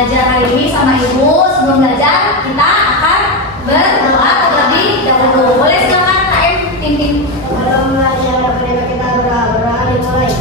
belajar hari ini sama Ibu. Sebelum belajar, kita akan berdoa terlebih dahulu. Boleh silakan KM pimpin. Sebelum belajar kita berdoa dimulai.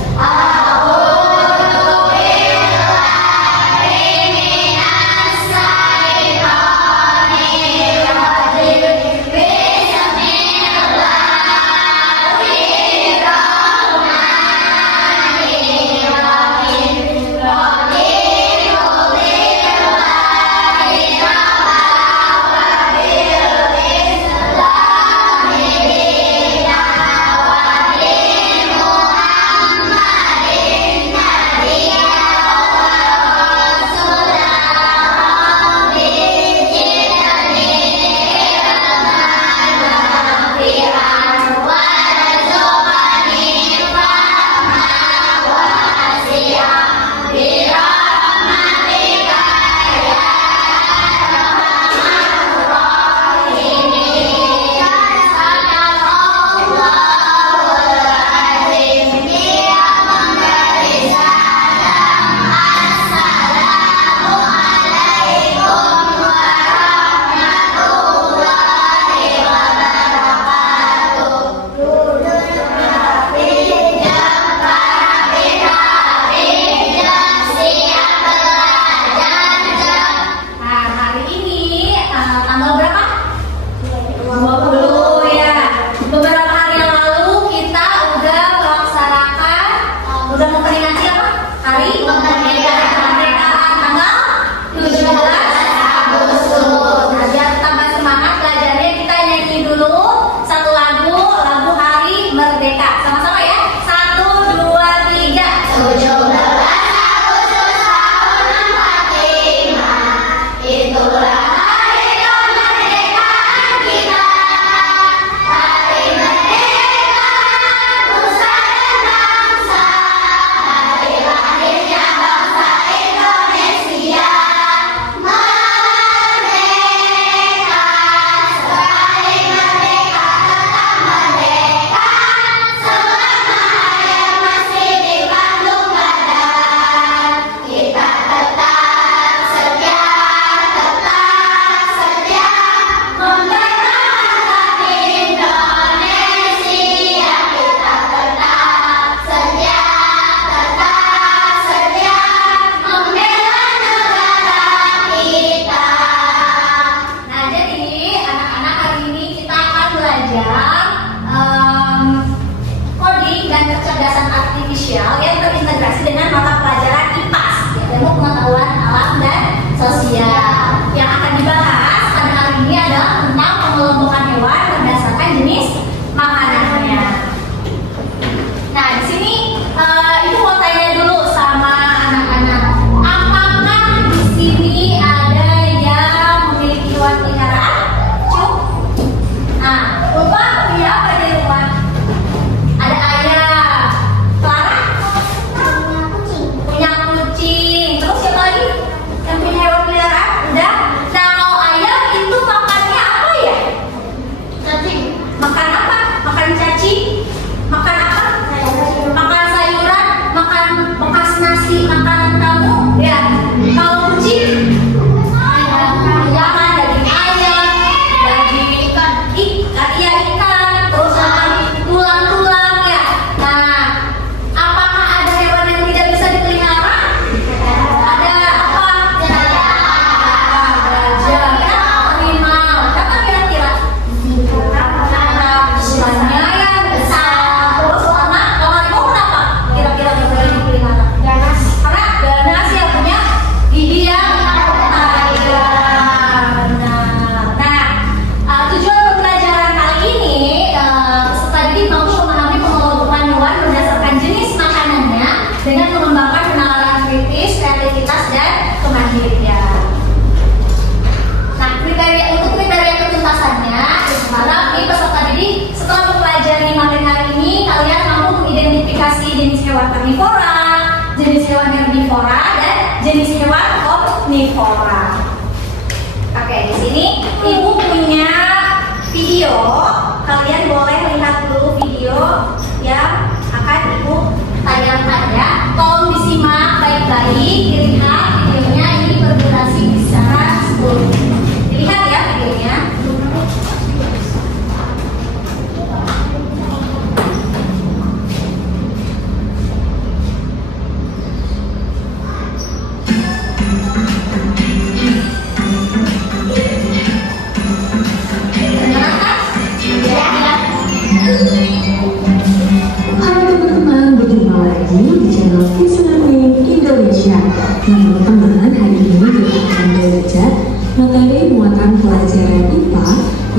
Jenis hewan omnivora. Oke, di sini Ibu punya video. Kalian boleh lihat dulu video yang akan Ibu tayangkan ya. Tolong disimak baik-baik, dilihat videonya ini berguna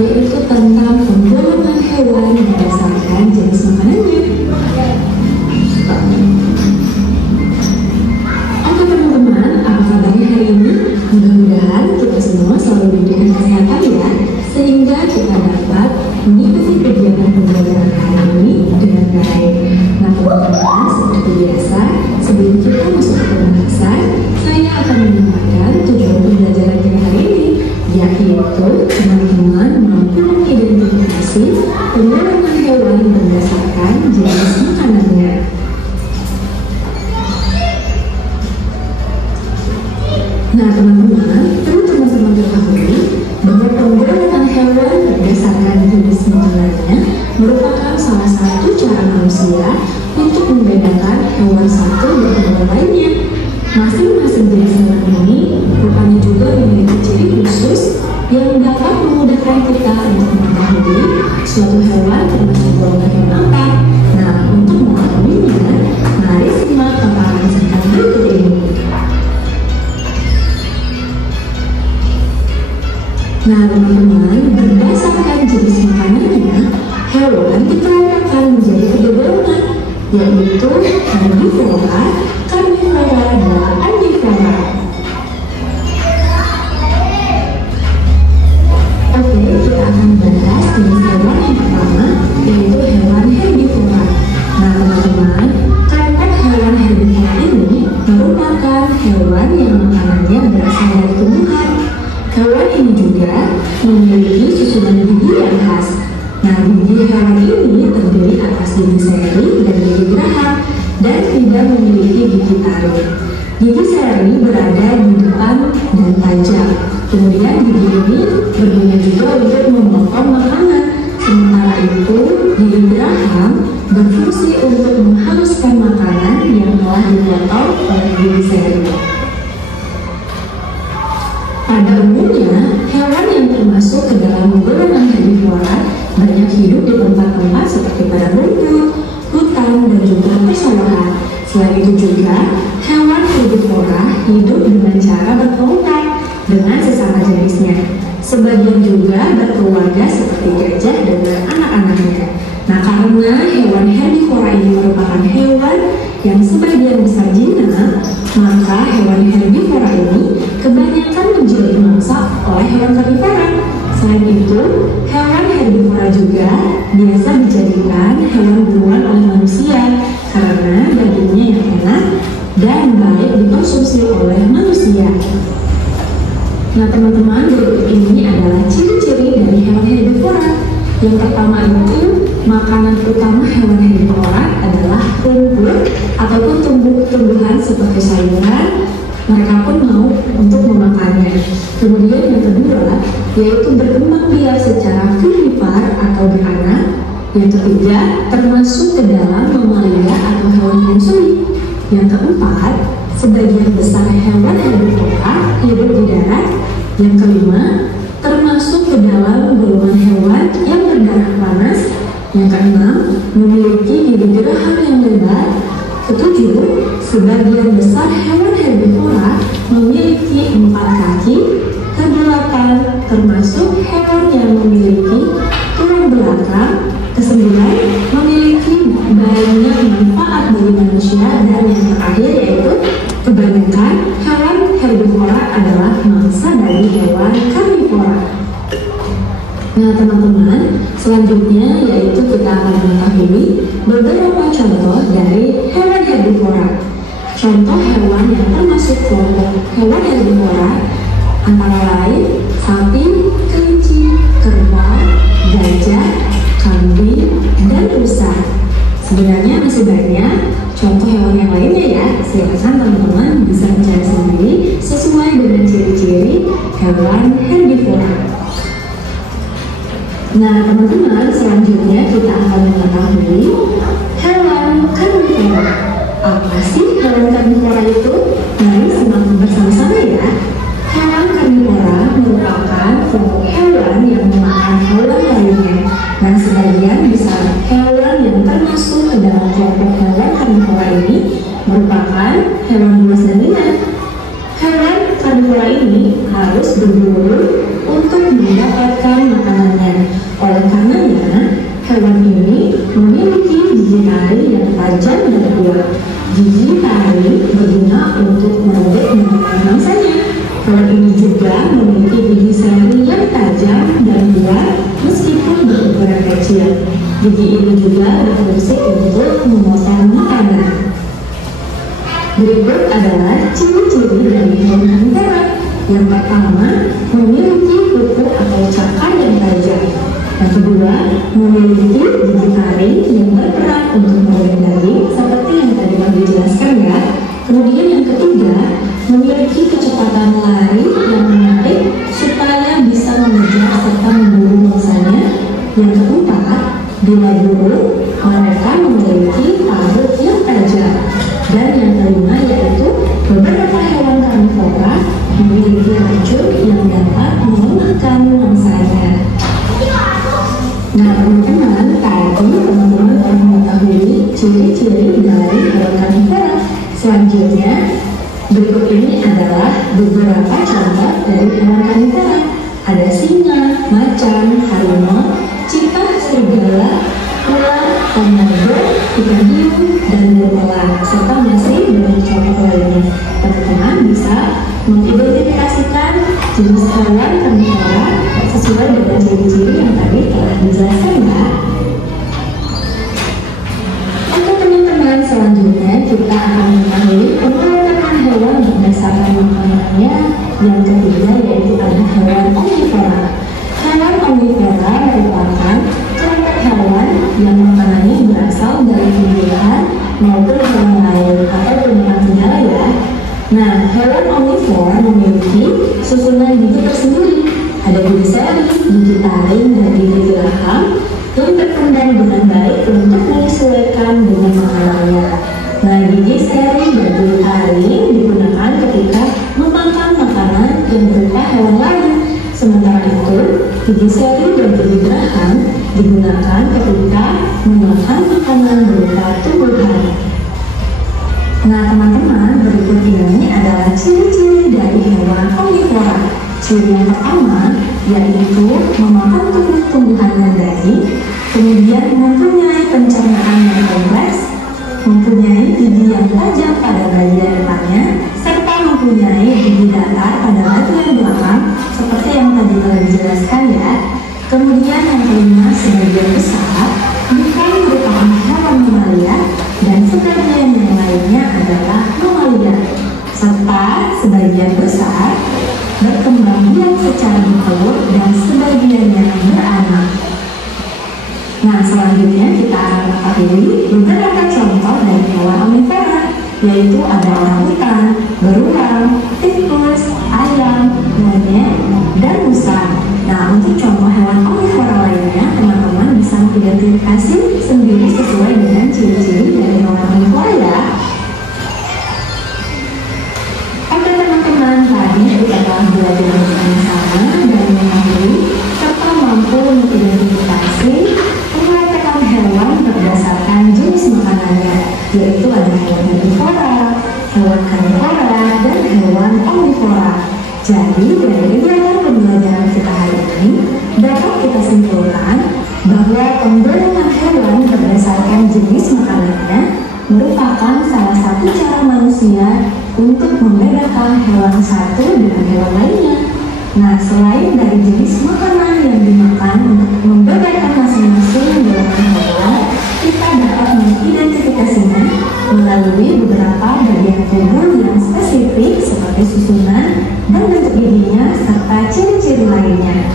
yaitu tentang penggolongan hewan berdasarkan jenis makanannya. Oke teman-teman, apa kabarnya hari ini? Mudah-mudahan kita semua selalu diberikan kesehatan ya, sehingga kita dapat mengikuti kegiatan pembelajaran hari ini dengan baik. Nah teman-teman, seperti biasa, sebelum kita masuk ke pembahasan, saya akan menyampaikan tujuan pembelajaran kita hari ini, yaitu teman-teman mampu mengidentifikasi penggolongan hewan berdasarkan jenis makanannya. Nah teman-teman, perlu teman-teman ketahui bahwa penggolongan hewan berdasarkan jenis makanannya merupakan salah satu cara manusia untuk membedakan hewan satu dari hewan lainnya. Masing-masing jenis hewan ini rupanya juga memiliki ciri khusus yang dapat memudahkan kita untuk mengetahui suatu hewan termasuk golongan hewan apa. Nah, untuk mengetahuinya, mari simak paparan singkat berikut ini. Nah, teman-teman, berdasarkan jenis makanannya, hewan dikelompokkan menjadi 3 golongan, yaitu herbivora, karnivora, dan omnivora. Oke, kita akan bahas jenis hewan yang pertama, yaitu hewan herbivora. Nah, teman-teman, kelompok hewan herbivora ini merupakan hewan yang makanannya berasal dari tumbuhan. Hewan ini juga memiliki susunan gigi yang khas. Nah, gigi hewan ini terdiri atas gigi seri dan gigi geraham dan tidak memiliki gigi taring. Gigi seri berada di depan dan tajam. Kemudian gigi ini berguna juga untuk memotong makanan. Sementara itu, gigi geraham berfungsi untuk menghaluskan makanan yang telah dipotong oleh gigi seri. Pada umumnya, hewan yang termasuk ke dalam golongan herbivora banyak hidup di tempat-tempat seperti padang rumput, hutan, dan juga persawahan. Selain itu juga, hewan herbivora hidup dengan cara berkontak dengan sesama jenisnya. Sebagian juga berkeluarga seperti gajah dengan anak-anaknya. Nah, karena hewan herbivora ini merupakan hewan yang sebagian besar jinak, maka hewan herbivora ini kebanyakan menjadi mangsa oleh hewan karnivora. Selain itu, hewan herbivora juga biasa dijadikan hewan buruan oleh manusia karena dagingnya yang enak dan baik dikonsumsi oleh manusia. Nah teman-teman, berikut ini adalah ciri-ciri dari hewan herbivora. Yang pertama itu, makanan utama hewan herbivora adalah rumput ataupun tumbuh-tumbuhan seperti sayuran. Mereka pun mau untuk memakannya. Kemudian yang kedua, yaitu berkembang biak secara vivipar atau beranak. Yang ketiga, termasuk ke dalam mamalia atau hewan menyusui. Yang keempat, sebagian besar hewan herbivora hidup di darat. Yang kelima, termasuk ke dalam golongan hewan yang berdarah panas. Yang keenam, memiliki gigi geraham yang lebar. Ketujuh, sebagian besar hewan herbivora memiliki 4 kaki. Kedelapan, termasuk hewan yang memiliki tulang belakang. Kesembilan, memiliki banyak manfaat bagi manusia. Dan yang terakhir yaitu kebanyakan hewan herbivora adalah mangsa dari hewan karnivora. Nah teman-teman, selanjutnya yaitu kita akan mengetahui beberapa contoh dari hewan herbivora. Contoh hewan yang termasuk kelompok hewan herbivora antara lain sapi, kelinci, kerbau, gajah, kambing, dan rusa. Sebenarnya masih banyak contoh hewan yang lainnya ya. Silakan teman-teman bisa mencari sendiri sesuai dengan ciri-ciri hewan herbivora. Nah teman-teman, selanjutnya kita akan mengetahui hewan karnivora. Apa sih hewan karnivora itu? Mari simak bersama-sama ya. Hewan karnivora merupakan kelompok hewan yang memakan hewan lainnya. Nah sebagian besar hewan yang termasuk ke dalam kelompok hewan karnivora ini merupakan hewan buas dan liar. Hewan karnivora ini harus berburu untuk mendapatkan makanannya. Oleh karenanya, hewan ini memiliki gigi taring yang tajam dan kuat. Gigi taring berguna untuk merobek memakan mangsanya. Hewan ini juga memiliki gigi seri yang tajam dan kuat meskipun berukuran kecil. Gigi ini juga berfungsi untuk memotong makanan. Berikut adalah ciri-ciri dari hewan karnivora. Yang pertama, memiliki kuku atau cakar yang tajam. Yang kedua, memiliki gigi taring yang berperan untuk merobek daging seperti yang tadi Mami jelaskan ya. Kemudian yang ketiga, memiliki kecepatan lari yang menarik supaya bisa mengejar serta memburu mangsanya. Yang keempat, bila burung mereka memiliki taring yang tajam. Dan yang kelima yaitu beberapa hewan karnivora memiliki racun yang dapat memakan mangsanya. Nah teman-teman, tadi teman-teman telah mengetahui ciri-ciri dari hewan karnivora. Selanjutnya, berikut ini adalah beberapa contoh dari hewan karnivora. Ada singa, macan, harimau, citah, serigala, ular, komodo, ikan hiu, dan berulang, serta masih banyak contoh lainnya. Teman-teman bisa mengidentifikasikan jenis hewan karnivora sesuai dengan ciri-ciri yang tadi telah dijelaskan ya. Oke teman-teman, selanjutnya kita akan mengetahui pengelompokan hewan berdasarkan makanannya. Yang ketiga yaitu ada hewan omnivora. Hewan omnivora merupakan kelompok hewan yang makanannya berasal dari tumbuhan maupun hewan lain atau tumbuhan segala ya. Nah, hewan omnivora memiliki susunan gigi tersendiri. Ada gigi seri, gigi taring, dan gigi geraham yang berkembang dengan baik untuk menyesuaikan dengan makanannya. Nah, gigi seri dan gigi taring digunakan ketika memakan makanan yang berupa hewan lain. Sementara itu, gigi seri dan gigi geraham digunakan ketika memakan makanan berupa tumbuhan. Nah teman-teman, berikut ini adalah ciri-ciri dari hewan omnivora. Ciri yang pertama yaitu memakan tumbuh-tumbuhan dan daging, kemudian mempunyai pencernaan yang kompleks, mempunyai gigi yang tajam pada bagian depannya, serta mempunyai gigi datar pada bagian belakang seperti yang tadi telah dijelaskan ya. Kemudian yang kelima, sebagian besar bukan merupakan hewan mamalia dan sebagian yang lainnya adalah mamalia, serta sebagian besar berkembang biak secara bertelur dan sebagiannya beranak. Nah selanjutnya kita akan mengetahui beberapa contoh dari hewan omnivora, yaitu ada orangutan, beruang, tikus, ayam, monyet, dan musang. Nah untuk contoh hewan omnivora lainnya, teman-teman bisa mengidentifikasi sendiri sesuai dengan ciri-ciri dari hewan omnivora ya. Oke teman-teman, tadi kita telah belajar bersama-sama dan mengetahui serta mampu mengidentifikasi pengetahuan hewan berdasarkan jenis makanannya, yaitu ada hewan herbivora, hewan karnivora, dan hewan omnivora. Jadi dari kegiatan pembelajaran kita hari ini dapat kita simpulkan bahwa penggolongan hewan berdasarkan jenis makanannya merupakan salah satu cara manusia untuk membedakan hewan satu dengan hewan lainnya. Nah, selain dari jenis makanan yang dimakan untuk membedakan masing-masing golongan hewan, kita dapat mengidentifikasinya melalui beberapa bagian tubuh yang spesifik seperti susunan dan bentuk giginya serta ciri-ciri lainnya.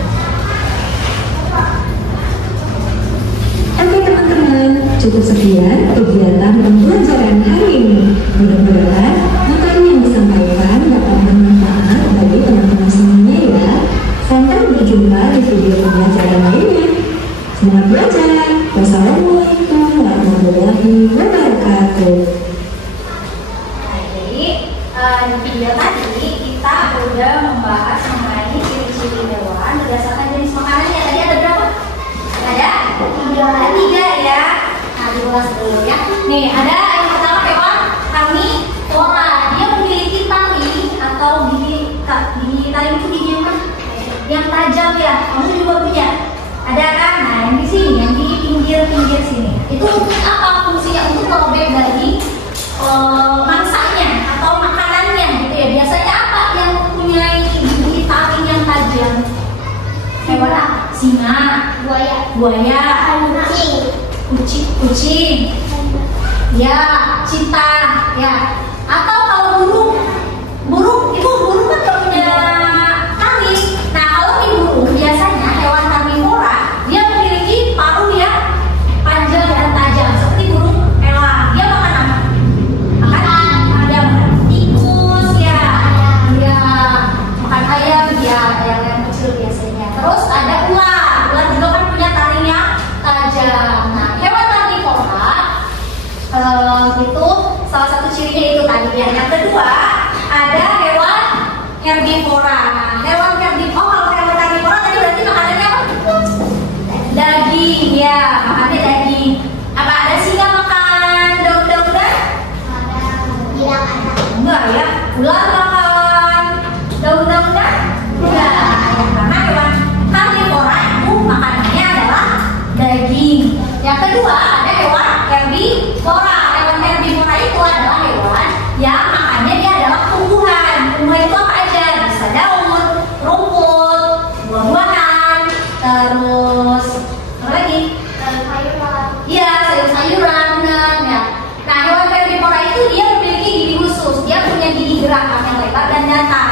Oke teman-teman, cukup sekian kegiatan pembelajaran hari ini. Mudah-mudahan materi yang disampaikan dapat bermanfaat bagi teman-teman semuanya ya. Sampai berjumpa di video pembelajaran lainnya. Selamat belajar. Wassalamualaikum warahmatullahi wabarakatuh. Jadi di video tadi kita udah membahas mengenai ciri-ciri hewan berdasarkan jenis makanannya. Tadi ada berapa? Ada tiga ya. Nah diulas dulu ya. Nih ada yang pertama hewan karnivora. Dia memiliki taring atau gigi gigi taring itu gigi yang tajam ya. Kamu juga punya? Ada kan? Nah, yang di sini, yang di pinggir-pinggir sini. Itu untuk apa fungsinya? Untuk merobek daging mangsanya atau makanannya gitu ya. Biasanya apa yang mempunyai gigi taring yang tajam? Hewan apa? Singa, buaya, kucing, ya, cheetah, ya. Atau kalau burung itu burung kan gak punya taring. Nah, kalau di burung biasanya hewan karnivora dia memiliki paruh yang panjang dan tajam seperti burung elang. Dia makan apa? Dia makan tikus, ya, makan ayam, ya, yang kecil biasanya. Terus ada ular juga kan punya taring yang tajam. Nah, hewan karnivora itu salah satu cirinya itu tadi ya. Yang kedua ada hewan herbivora. Nah, kalau hewan karnivora tadi berarti makanannya apa? Daging, ya, makannya daging. Apa ada singa makan daun-daunan? Enggak ya. Ular makan daun-daunan? Enggak. Ya, karena hewan karnivora itu makanannya adalah daging. Yang kedua ada hewan herbivora. Hewan herbivora itu adalah hewan yang makannya dia adalah tumbuhan. Tumbuhan itu apa aja? Bisa daun, rumput, buah-buahan, terus apa lagi? Iya, sayur-sayuran, ya. Nah, hewan herbivora itu dia memiliki gigi khusus. Dia punya gigi geraham yang lebar dan datar.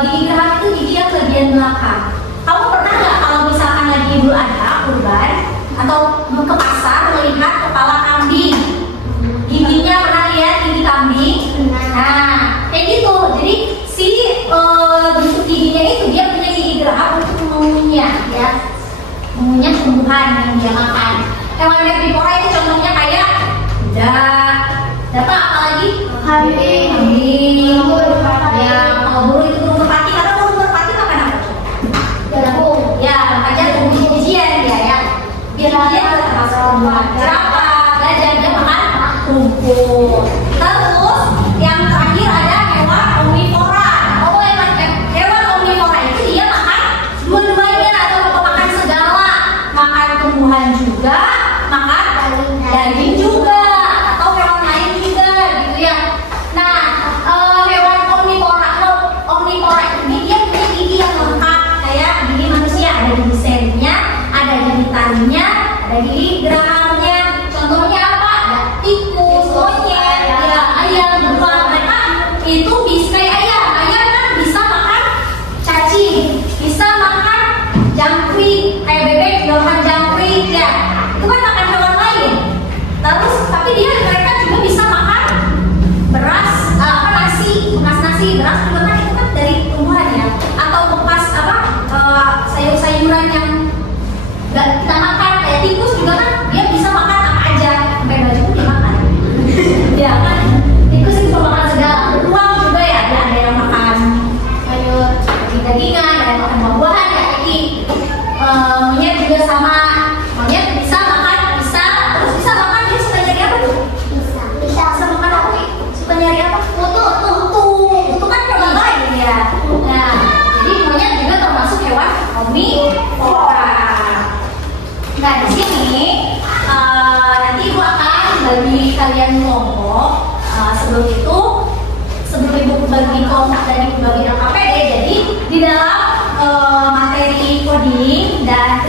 Gigi geraham itu gigi yang bagian belakang. Kamu pernah nggak kalau misalkan lagi Idul Adha, kurban, atau ke pasar melihat kepala kambing? Giginya pernah lihat gigi kambing? Nah, kayak gitu. Jadi si bentuk giginya itu dia punya gigi geraham untuk mengunyah, ya, mengunyah tumbuhan yang dia makan. Hewan herbivora itu contohnya kayak kuda, apa lagi? Kambing. Ya, kalau burung itu burung merpati. Karena burung merpati makan apa? Jagung. Ya, makanya biji-bijian dia ya. Biar dia termasuk tumbuhan. Jerapah, gajah dia makan rumput. Terus yang terakhir ada hewan omnivora. Hewan omnivora itu dia makan dua-duanya atau makan segala, makan tumbuhan juga, makan daging juga, atau hewan lain juga gitu ya. Nah, hewan omnivora ini dia punya gigi yang lengkap kayak gigi manusia. Ada gigi serinya, ada gigi taringnya, ada gigi gerahamnya. Contohnya apa? Ada tikus, monyet, ya, ayam, beruang. Mereka itu bisa kayak ayam kan bisa makan cacing, bisa makan jangkrik, kayak bebek juga makan jangkrik, ya. Itu kan makan hewan lain. Terus tapi mereka juga bisa makan beras, bekas nasi, beras juga kan itu kan dari tumbuhan ya, atau bekas sayur-sayuran yang nggak kita makan. Kayak tikus juga kan dia bisa makan apa aja, sampai baju pun dia makan. Ya kan, tikus itu bisa makan segala. Beruang juga ya, ada yang makan sayur daging-dagingan, ada yang makan buah-buahan ya. Jadi monyet juga sama. Monyet bisa makan, terus bisa makan. Dia suka nyari apa tuh? Bisa makan apa? Suka nyari apa? Kutu kan hewan lain ya. Nah, jadi monyet juga termasuk hewan omnivora. Nah, di sini nanti Ibu akan bagi kalian kelompok. Sebelum Ibu bagi kelompok dan Ibu bagi LKPD, jadi di dalam materi coding dan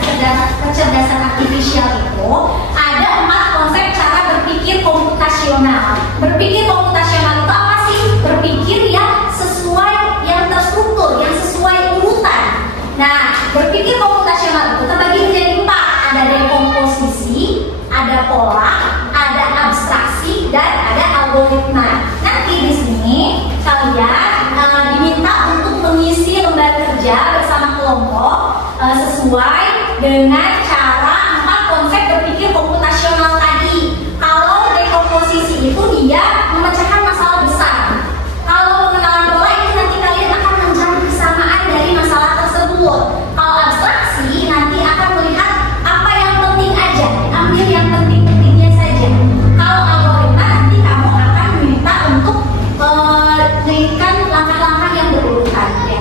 kecerdasan artifisial itu ada 4 konsep cara berpikir komputasional. Berpikir komputasional itu apa sih? Berpikir yang sesuai, yang terstruktur, yang sesuai urutan. Nah, berpikir komputasional itu terbagi menjadi 4. Ada dekomposisi, ada pola, ada abstraksi, dan ada algoritma. Nanti di sini kalian diminta untuk mengisi lembar kerja bersama kelompok sesuai dengan cara 4 konsep berpikir komputasional tadi. Kalau dekomposisi itu dia memecahkan masalah besar. Kalau pengenalan pola itu nanti kalian akan mencari kesamaan dari masalah tersebut. Kalau abstraksi nanti akan melihat apa yang penting aja, ambil yang penting-pentingnya saja. Kalau algoritma nanti kamu akan minta untuk melakukan langkah-langkah yang berurutan ya.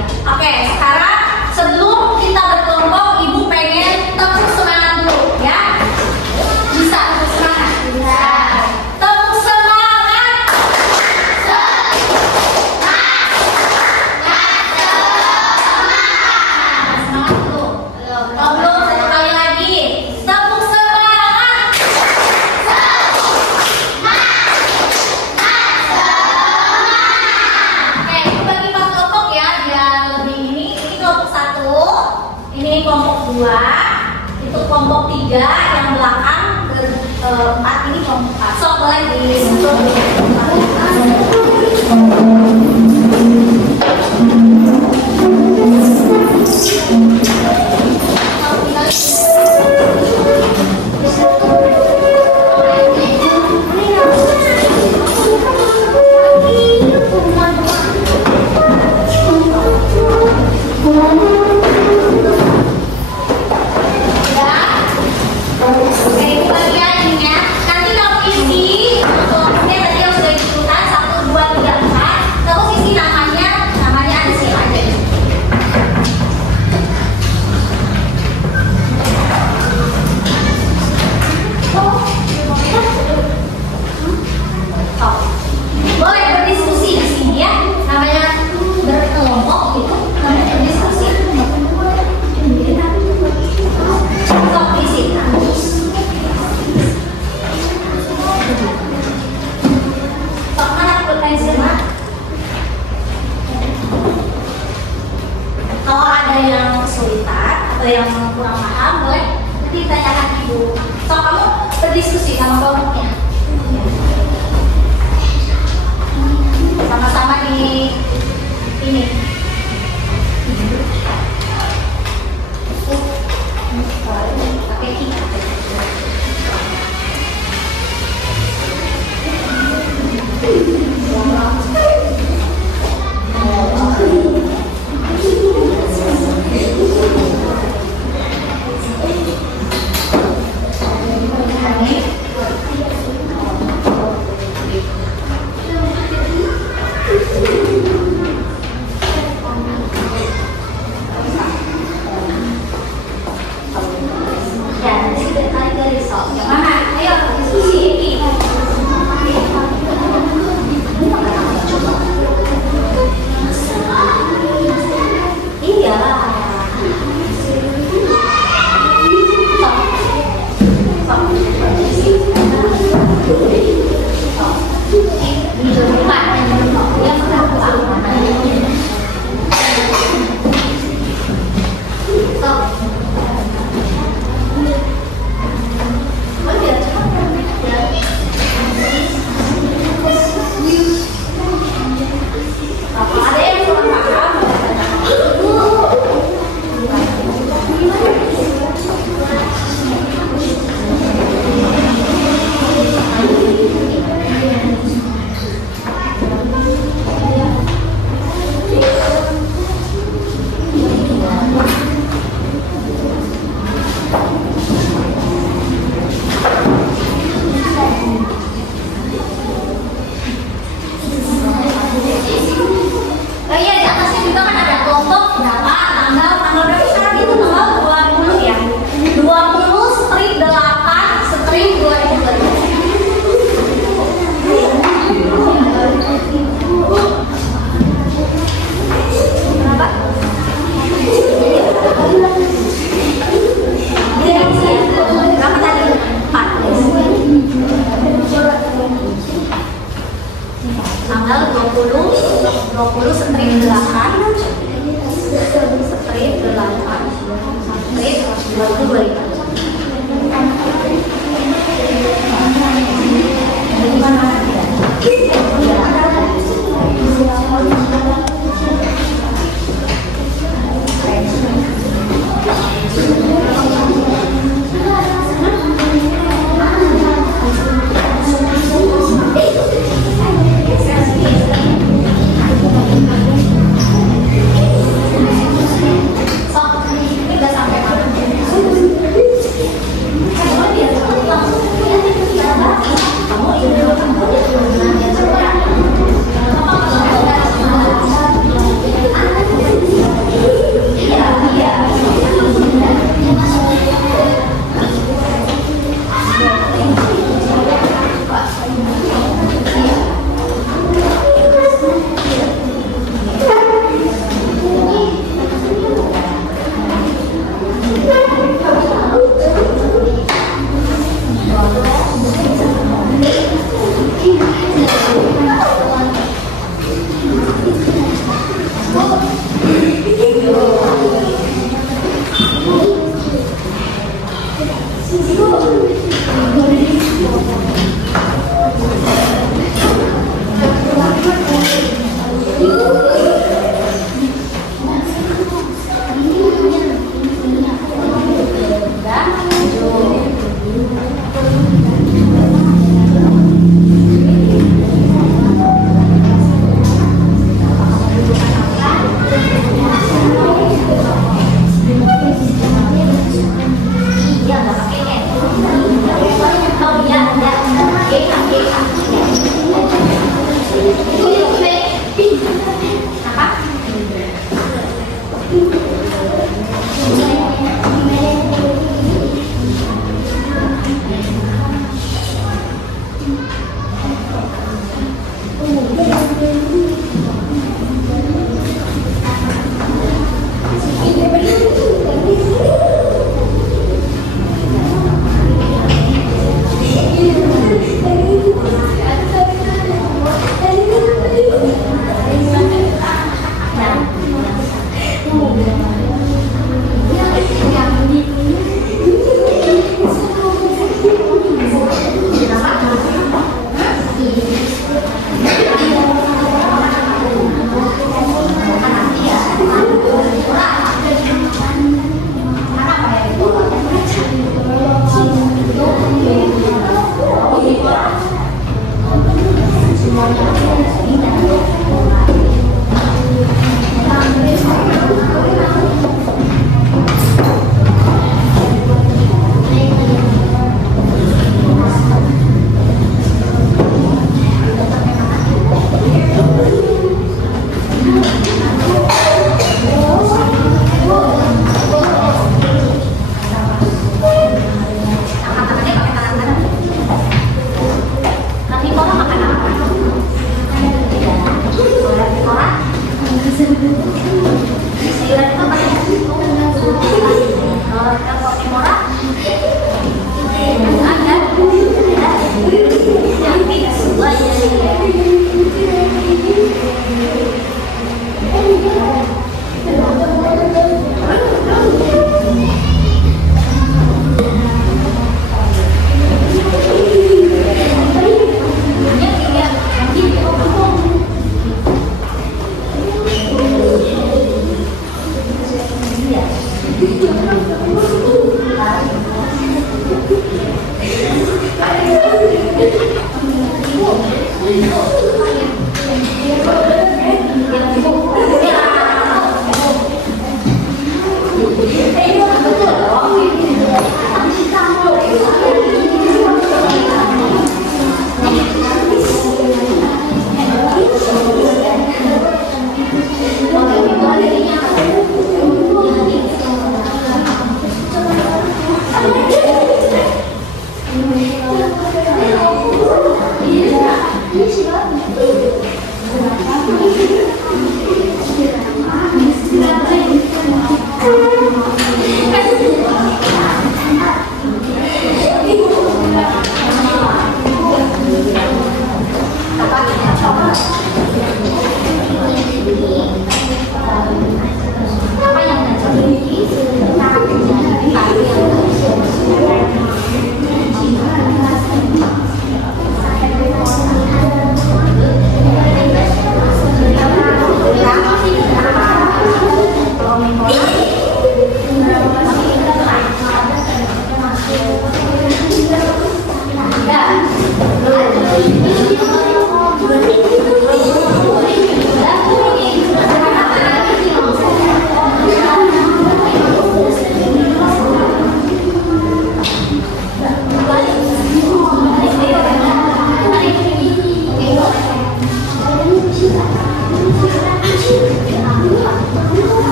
2, itu kelompok 3, yang belakang 4 ini kelompok 4. Sok boleh disentuh. Kalau ada yang kesulitan atau yang kurang paham, boleh ditanyakan ibu. So, kamu berdiskusi sama kelompoknya. Sama-sama di ini. Pakai kita.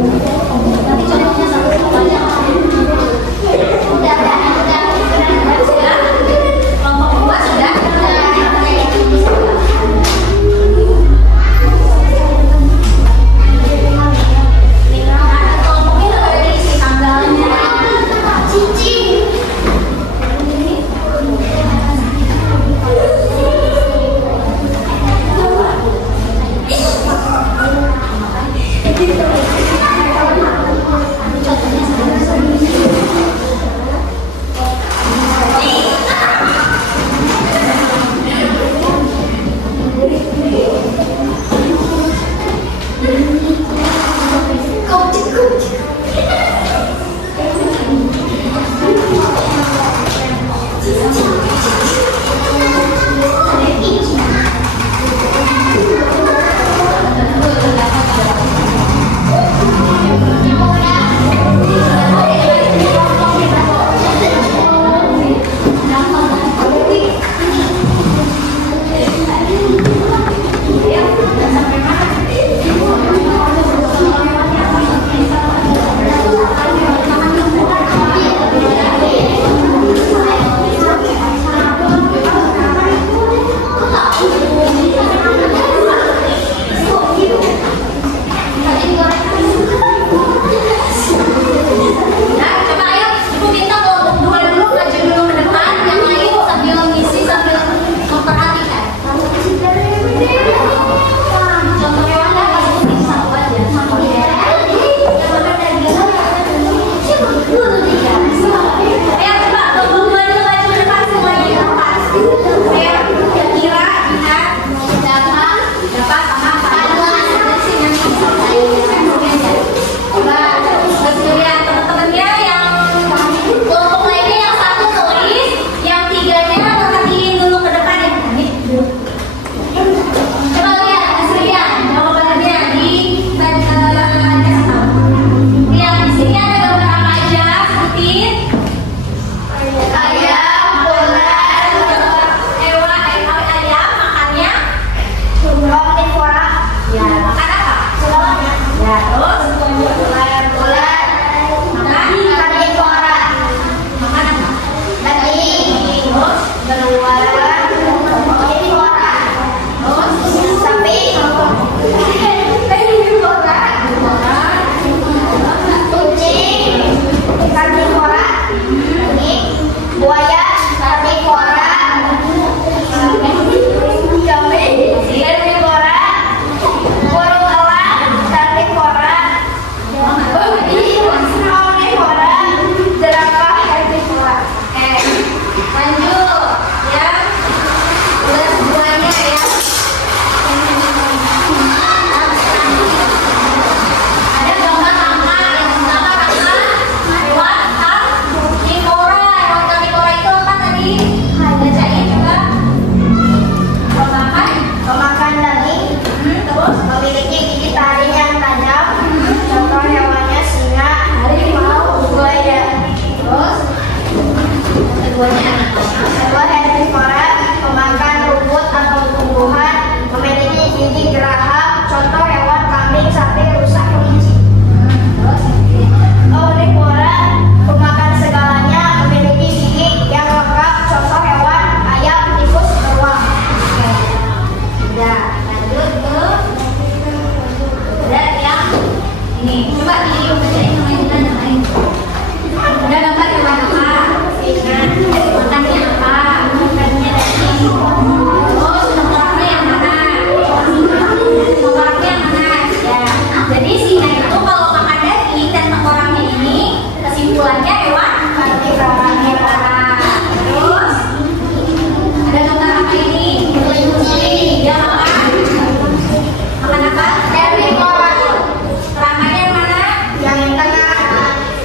Nanti contohnya satu-satu aja. Udah. Sudah. Kelompok 2 sudah. Kelompoknya udah ada isi tanggalnya. Cici.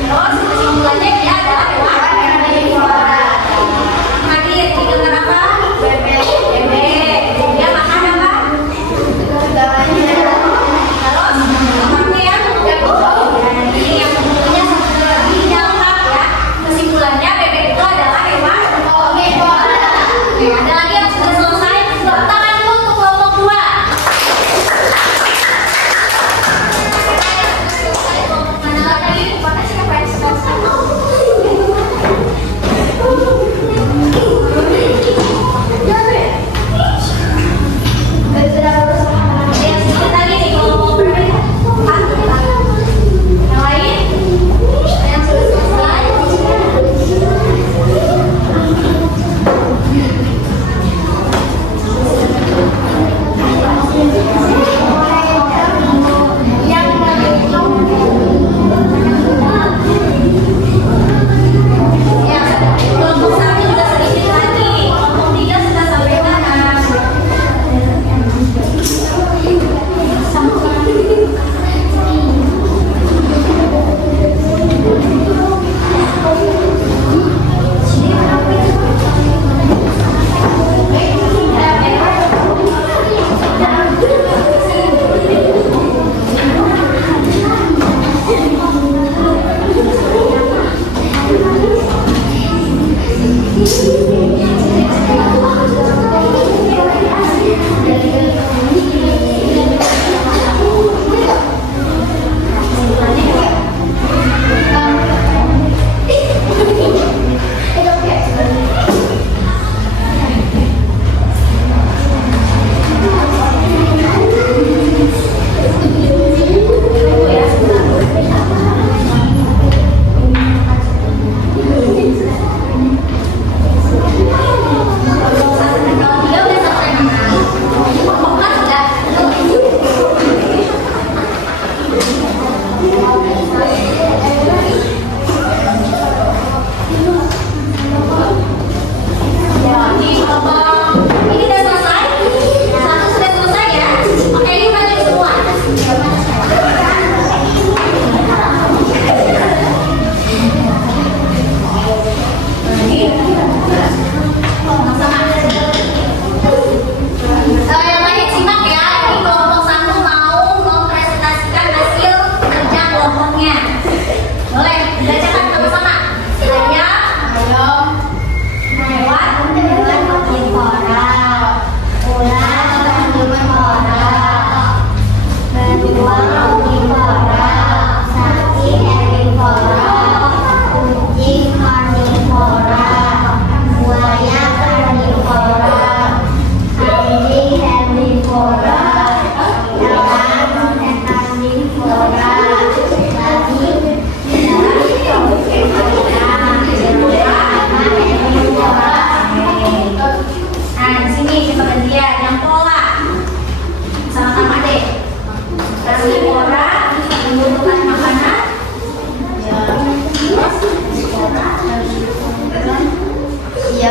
Terus kesimpulannya dia ada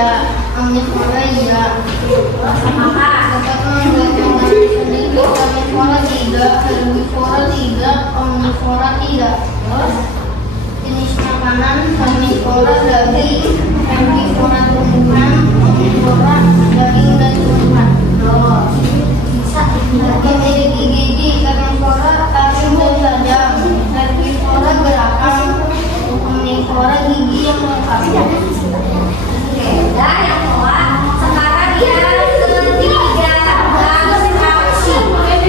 iya. Omnivora iya. Apa? Dapat menggabungkan sendiri. Karnivora tidak, herbivora tidak, omnivora tidak. Jenis makanan karnivora daging, herbivora tumbuhan, omnivora daging dan tumbuhan. Memiliki gigi karnivora taring dan tajam, herbivora berakar, omnivora gigi yang lengkap. Oke, udah yang kedua. Sekarang yang ketiga, abstraksi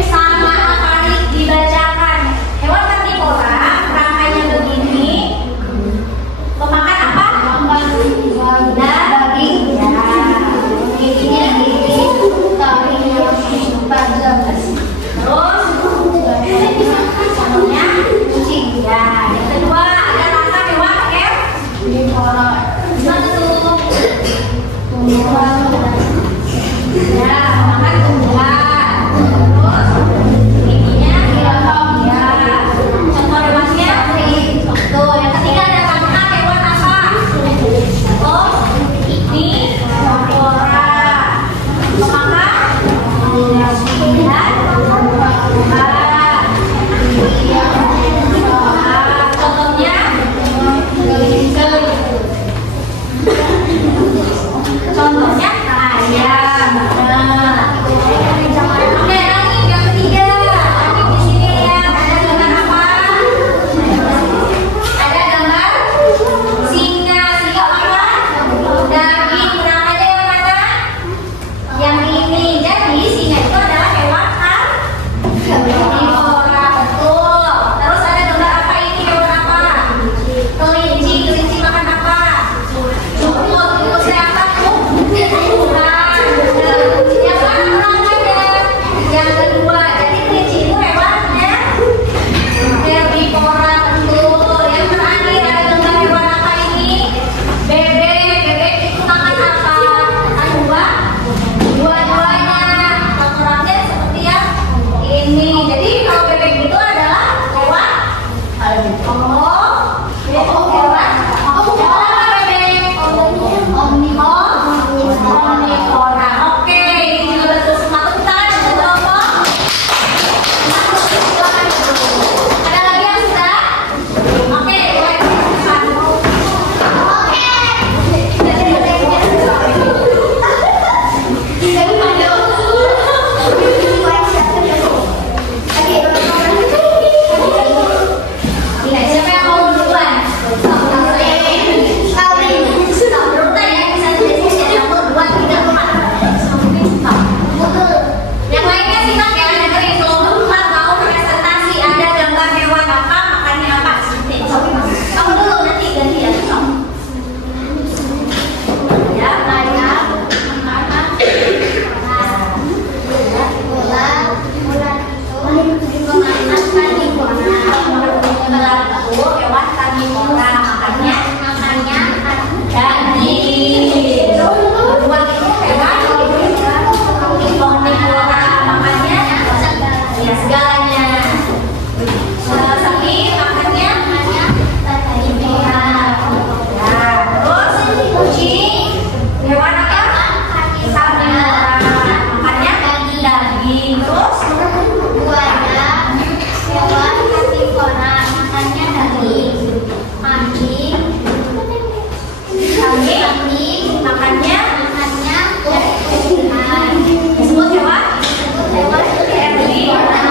sama Alfari dibacakan. Hewan karnivora rangkainya begini. Pemakan apa? Daging. Ya. Giginya gigi, taringnya tajam. Terus contohnya kucing. Ya. Yang kedua ada rasa hewan karnivora. Gimana tuh? Tumbuhan. Ya, makan tumbuhan. Terus giginya hilang. Ya. Contoh hewannya tuh. Yang ketiga ada pemakan hewan apa? Oh, ini karnivora. Pemakan contohnya contohnya ayam. Oke, lagi yang ketiga. Di sini ya ada gambar apa? Ada gambar singa. Singa apa? Daging. Kurang aja yang mana? Yang ini. Jadi singa itu adalah hewan karnivora. Betul. Terus ada gambar apa ini? Hewan apa? Kelinci. Kelinci makan apa? Jukut. Jukut siapa tuh? Bukan. Yang mana? Kurang aja. Yang kedua. Jadi kelinci itu hewannya herbivora. Betul. Yang terakhir ada gambar hewan apa ini? Bebek. Bebek itu makan apa? Makan buah? Dua-duanya. Kotorannya seperti yang ini. Jadi kalau bebek itu adalah hewan omnivora. Oke, ini juga betul semua. Tepuk tangan untuk kelompok. Ada lagi yang sudah? Oke, boleh. Siapa yang mau duluan? Berurutan ya, bisa dari 1, 2, 3, 4. Yang lainnya simak ya, dengerin. Kelompok 4 mau presentasi. Ada gambar hewan apa, makannya apa. Kamu dulu, nanti gantian. Ya, ayam, makan. Hewan karnivora makannya daging. Kedua itu hewan omnivora makannya ya segalanya. Sapi makannya karnivora. Nah, terus kucing hewan apa? Karnivora makannya daging. Terus Hewan karnivora makannya daging. Kambing makannya tumbuhan. disebut hewan herbivora.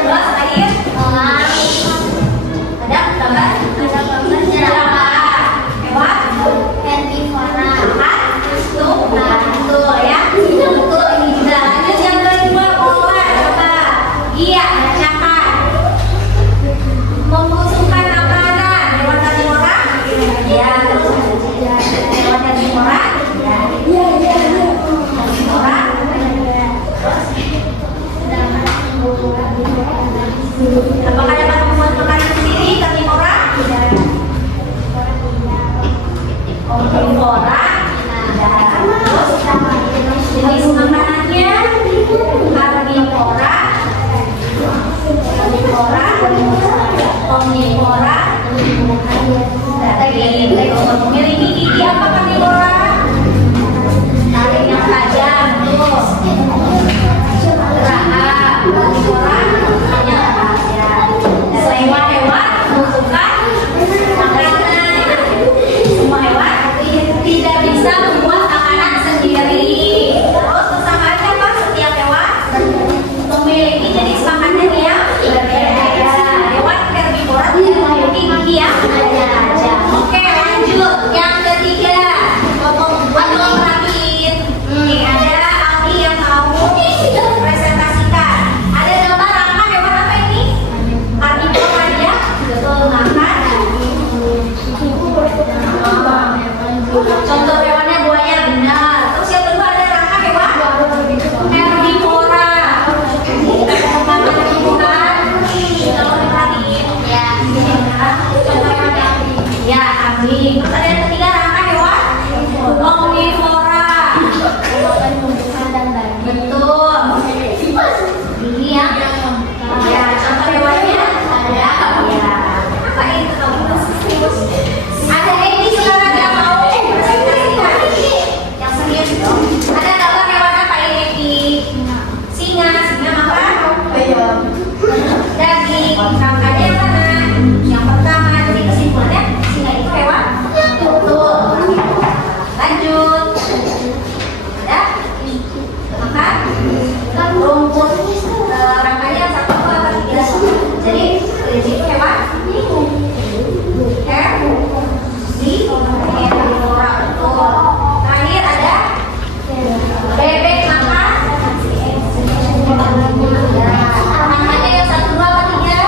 Terus terakhir ada gambar apa? Hewan Herbivora. tumbuhan. Betul ya. Betul ini juga. Lanjut yang kedua, pola coba. Iya, bacakan. Membusungkan makanan. Hewan karnivora? Ya. Hewan karnivora? Ya. Karnivora? Apakah dapat membuat makanan sendiri karnivora? Omnivora? Terus jenis makanannya karnivora, omnivora, Daging. Memiliki gigi apa karnivora? Taring yang tajam. Geraham. Karnivora yang tajam. Semua hewan membutuhkan makanan. Semua hewan tidak bisa membuat makanan sendiri. Terus kesamaan apa? Setiap hewan memiliki jenis makanan yang berbeda. Hewan herbivora tidak memiliki gigi yang tajam. Oke, lanjut yang ketiga. Ayo perhatiin. Nih ada Aldi yang mau presentasikan. Ada gambar rangka hewan apa ini? Karnivora ya? Betul, makan. Contoh hewannya buaya, benar. Terus yang kedua ada rangka hewan herbivora. Makan bukan? Kalau diperhatiin ya, contoh hewannya ya kambing. Terus ada yang ketiga rangka hewan omnivora. Betul. Ini yang ya contoh hewannya ada ya. Apa itu? Ada Edi sekarang yang mau presentasikan. Yang serius dong. Ada gambar hewan apa ini Edi? Singa. Singa makan daging. Rangkanya yang mana? Yang pertama. Jadi kesimpulannya singa itu hewan betul. Lanjut. Ada makan rumput. Rangkanya satu dua atau tiga. Jadi kelinci itu hewan herbivora, betul. Terakhir ada bebek makan. Namanya yang satu dua atau tiga?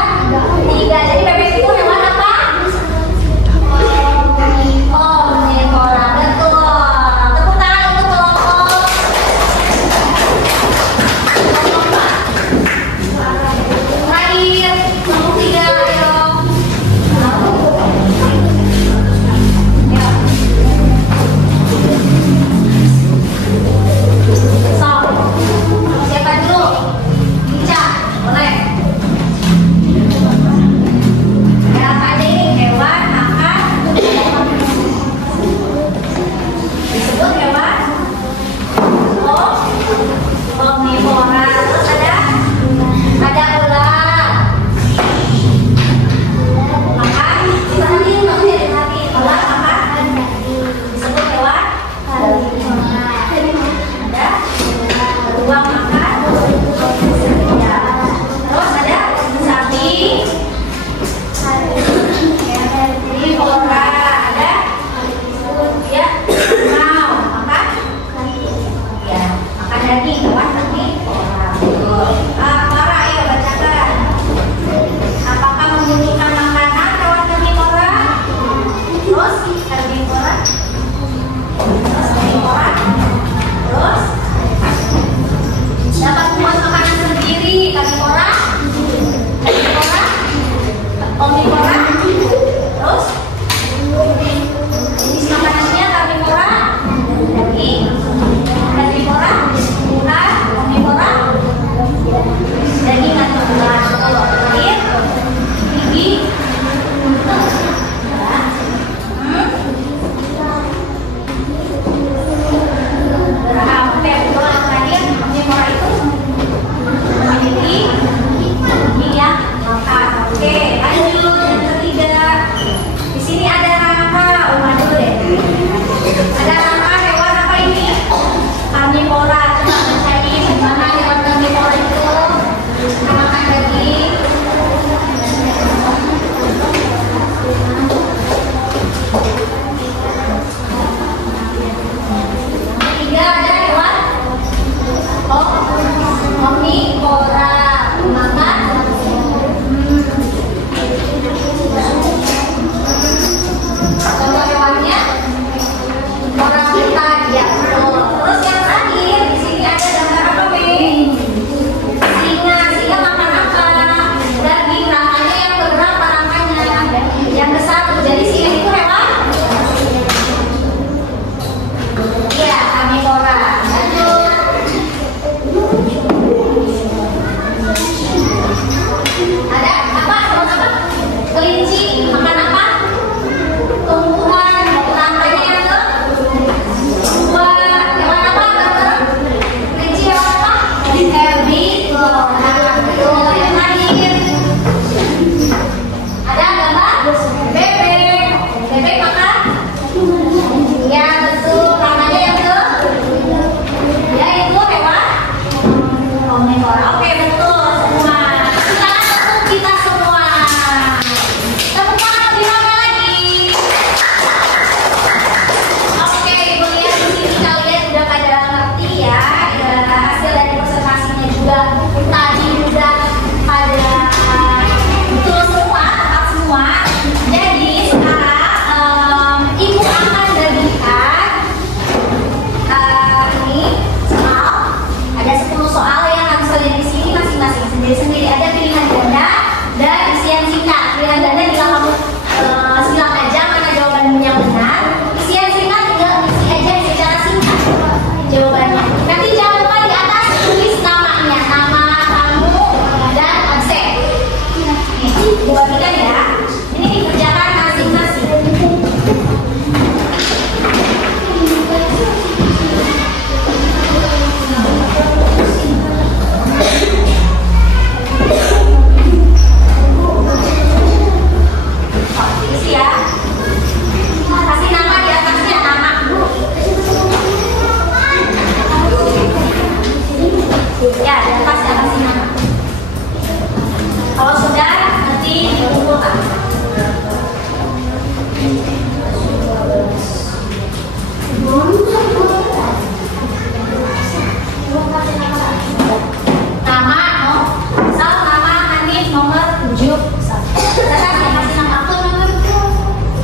Bisa kan ya kasih nama akun.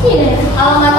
Iya. Kalau nggak